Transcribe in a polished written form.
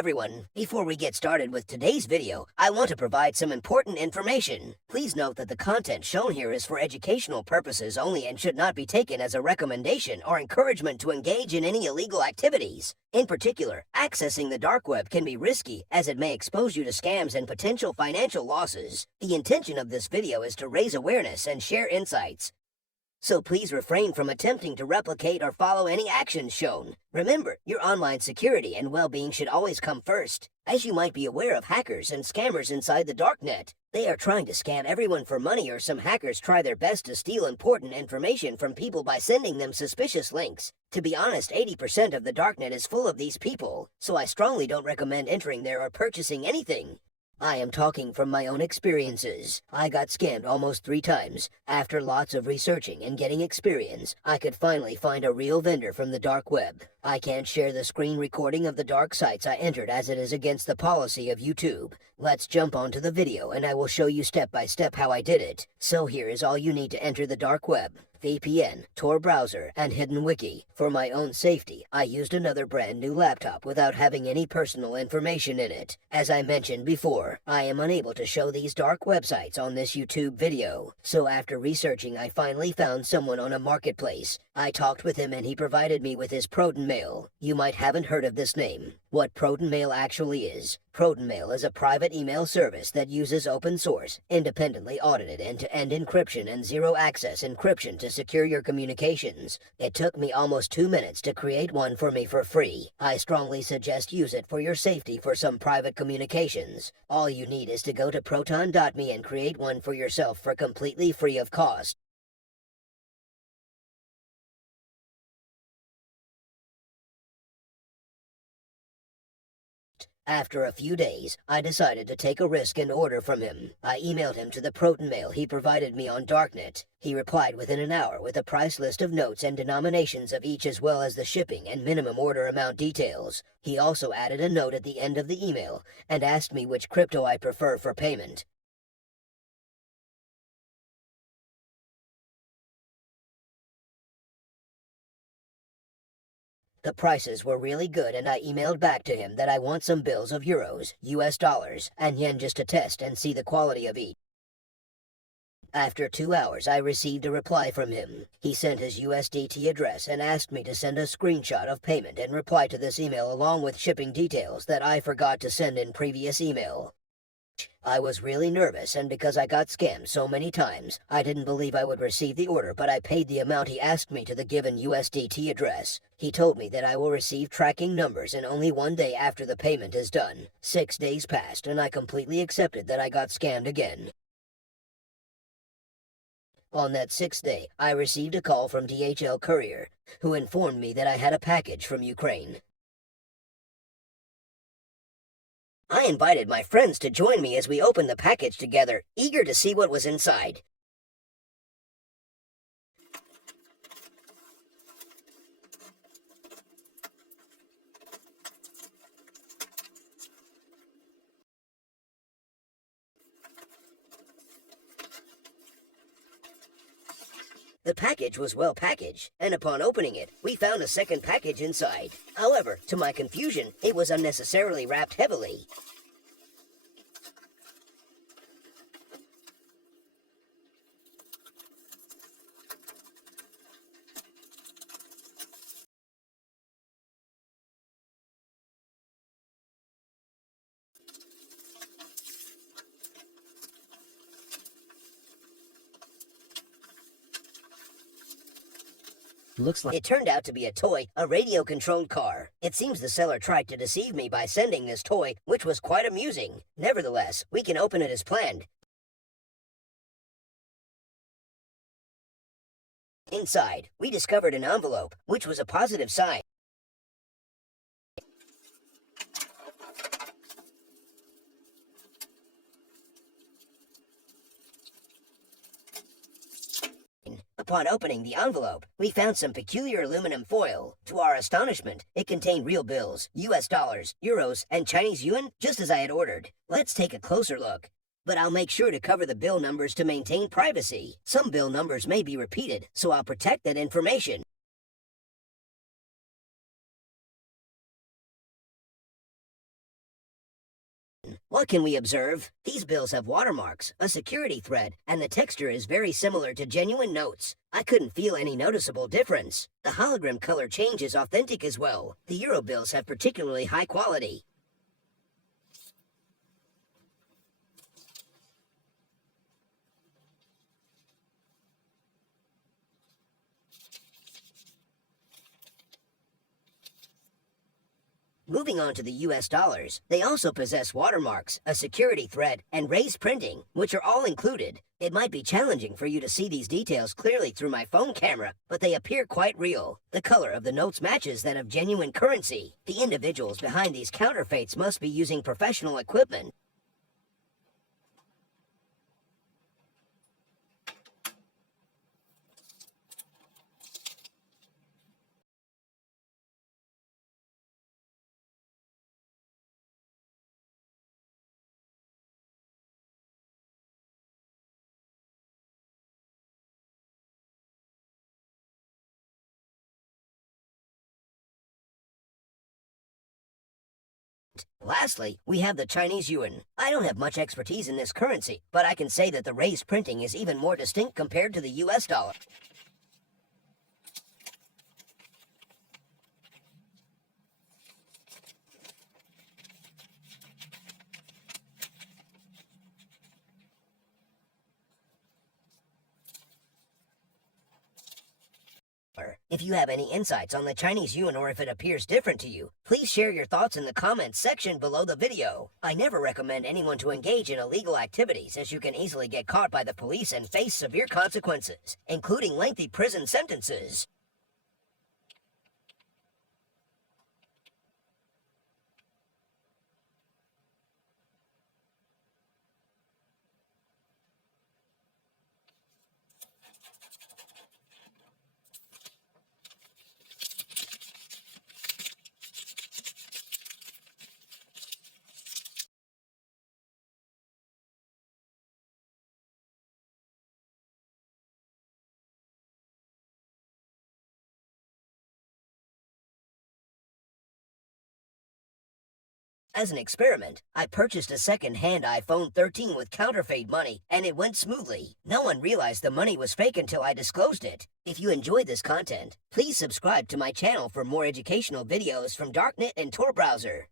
Everyone, before we get started with today's video, I want to provide some important information. Please note that the content shown here is for educational purposes only and should not be taken as a recommendation or encouragement to engage in any illegal activities. In particular, accessing the dark web can be risky as it may expose you to scams and potential financial losses. The intention of this video is to raise awareness and share insights. So please refrain from attempting to replicate or follow any actions shown. Remember, your online security and well-being should always come first. As you might be aware of hackers and scammers inside the darknet, they are trying to scam everyone for money, or some hackers try their best to steal important information from people by sending them suspicious links. To be honest, 80% of the darknet is full of these people, so I strongly don't recommend entering there or purchasing anything. I am talking from my own experiences. I got scammed almost 3 times. After lots of researching and getting experience, I could finally find a real vendor from the dark web. I can't share the screen recording of the dark sites I entered as it is against the policy of YouTube. Let's jump onto the video and I will show you step by step how I did it. So here is all you need to enter the dark web: VPN, Tor browser, and hidden wiki. For my own safety, I used another brand new laptop without having any personal information in it. As I mentioned before, I am unable to show these dark websites on this YouTube video. So after researching, I finally found someone on a marketplace. I talked with him and he provided me with his Proton Mail. You might haven't heard of this name. What Proton Mail actually is: Proton Mail is a private email service that uses open source, independently audited end-to-end encryption and zero-access encryption to secure your communications. It took me almost 2 minutes to create one for me for free. I strongly suggest use it for your safety for some private communications. All you need is to go to proton.me and create one for yourself for completely free of cost. After a few days, I decided to take a risk and order from him. I emailed him to the Proton Mail he provided me on Darknet. He replied within an hour with a price list of notes and denominations of each, as well as the shipping and minimum order amount details. He also added a note at the end of the email and asked me which crypto I prefer for payment. The prices were really good and I emailed back to him that I want some bills of euros, US dollars, and yen just to test and see the quality of each. After 2 hours I received a reply from him. He sent his USDT address and asked me to send a screenshot of payment and reply to this email along with shipping details that I forgot to send in previous email. I was really nervous, and because I got scammed so many times, I didn't believe I would receive the order, but I paid the amount he asked me to the given USDT address. He told me that I will receive tracking numbers in only 1 day after the payment is done. 6 days passed and I completely accepted that I got scammed again. On that 6th day, I received a call from DHL Courier, who informed me that I had a package from Ukraine. I invited my friends to join me as we opened the package together, eager to see what was inside. The package was well packaged, and upon opening it, we found a second package inside. However, to my confusion, it was unnecessarily wrapped heavily. Looks like it turned out to be a toy, a radio-controlled car. It seems the seller tried to deceive me by sending this toy, which was quite amusing. Nevertheless, we can open it as planned. Inside, we discovered an envelope, which was a positive sign. Upon opening the envelope, we found some peculiar aluminum foil. To our astonishment, it contained real bills, US dollars, euros, and Chinese yuan, just as I had ordered. Let's take a closer look. But I'll make sure to cover the bill numbers to maintain privacy. Some bill numbers may be repeated, so I'll protect that information. What can we observe? These bills have watermarks, a security thread, and the texture is very similar to genuine notes. I couldn't feel any noticeable difference. The hologram color change is authentic as well. The euro bills have particularly high quality. Moving on to the US dollars, they also possess watermarks, a security thread, and raised printing, which are all included. It might be challenging for you to see these details clearly through my phone camera, but they appear quite real. The color of the notes matches that of genuine currency. The individuals behind these counterfeits must be using professional equipment. Lastly, we have the Chinese yuan. I don't have much expertise in this currency, but I can say that the raised printing is even more distinct compared to the US dollar. If you have any insights on the Chinese yuan or if it appears different to you, please share your thoughts in the comments section below the video. I never recommend anyone to engage in illegal activities as you can easily get caught by the police and face severe consequences, including lengthy prison sentences. As an experiment, I purchased a second-hand iPhone 13 with counterfeit money, and it went smoothly. No one realized the money was fake until I disclosed it. If you enjoyed this content, please subscribe to my channel for more educational videos from Darknet and Tor browser.